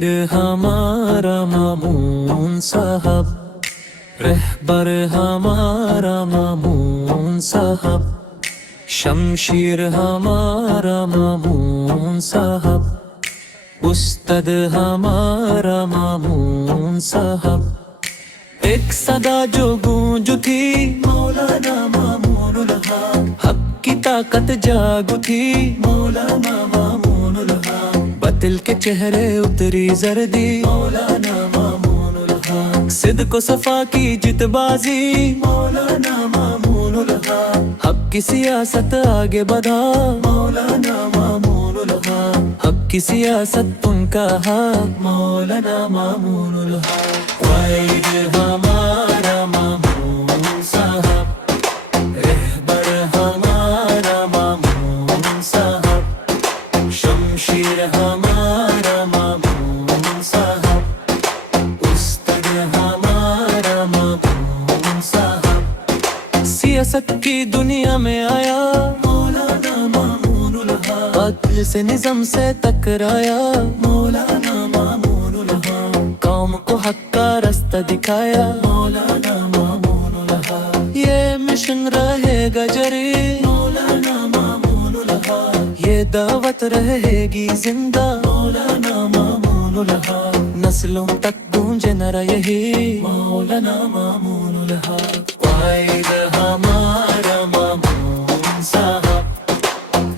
कायद हमारा मामून साहब, रहबर हमारा मामून साहब, शमशीर हमारा मामून साहब, उस्ताद हमारा मामून साहब। एक सदा जो गूंज थी मौलाना मामूनुल हक, हक की ताकत जाग थी मौलाना मामूनुल हक। बातिल के चेहरे उतरी जर्दी मौलाना मामूनुल हक, सिद्क को सफा की जितबाजी मौलाना मामूनुल हक। हक की सियासत आगे बढ़ा मौलाना मामूनुल हक, हक की सियासत उनका हक मौलाना मामूनुल हक। कायद हमारा मामून साहब, रहबर हमारा मामून साहब, शमशीर हमारा मामून साहब, उस्ताद हमारा मामून साहब। सियासत की दुनिया में आया मौलाना मामूनुल हक, अक्ल से निज़म से टकराया मौलाना मामूनुल हक। कौम को हक का रास्ता दिखाया मौलाना मामूनुल हक। ये मिशन रहेगा जारी मौलाना मामूनुल हक, ये दावत रहेगी जिंदा मौलाना मामूनुल हक। नस्लों तक गूंजे न यही मौलाना मामूनुल हक। कायद हमारा मामून साहब,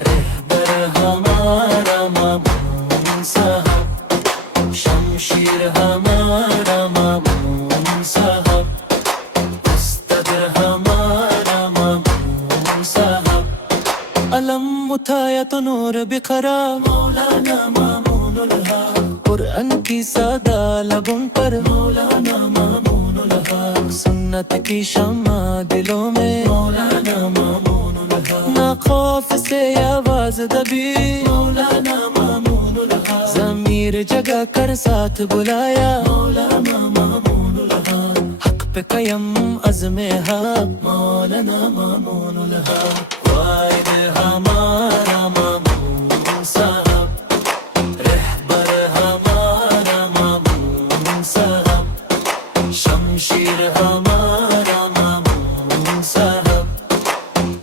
रहबर हमारा मामून साहब, शमशीर हमारा मामून साहब, उस्ताद हमारा मामून साहब। अलम उठाया तो नूर बिखरा मौलाना मामूनुल हक, कुरान की सादा लबों पर मौलाना मामूनुल हक। सुन्नत की शम्मा दिलों में मौलाना मामूनुल हक, ना खौफ से आवाज दबी मौलाना मामूनुल हक। ज़मीर जगा कर साथ बुलाया मौलाना मामूनुल हक, हक पे कयम अज़्मे हक मौलाना मामूनुल हक। कायद हमारा मामून साहब, रहबर हमारा मामून साहब, शमशीर हमारा मामून साहब,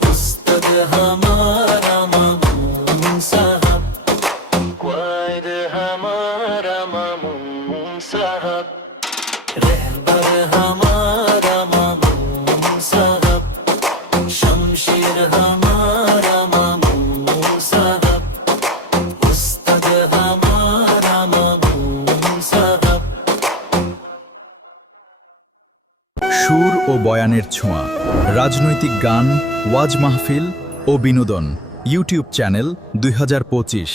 उस्ताद हमारा मामून साहब। कायद हमारा मामून साहब, रहबर हमारा मामून साहब, शमशीर हमारा मामून साहब, उस्ताद हमारा मामून साहब। সুর ও বয়ানের ছোঁয়া, রাজনৈতিক গান, ওয়াজ মাহফিল ও বিনোদন। YouTube channel 2025।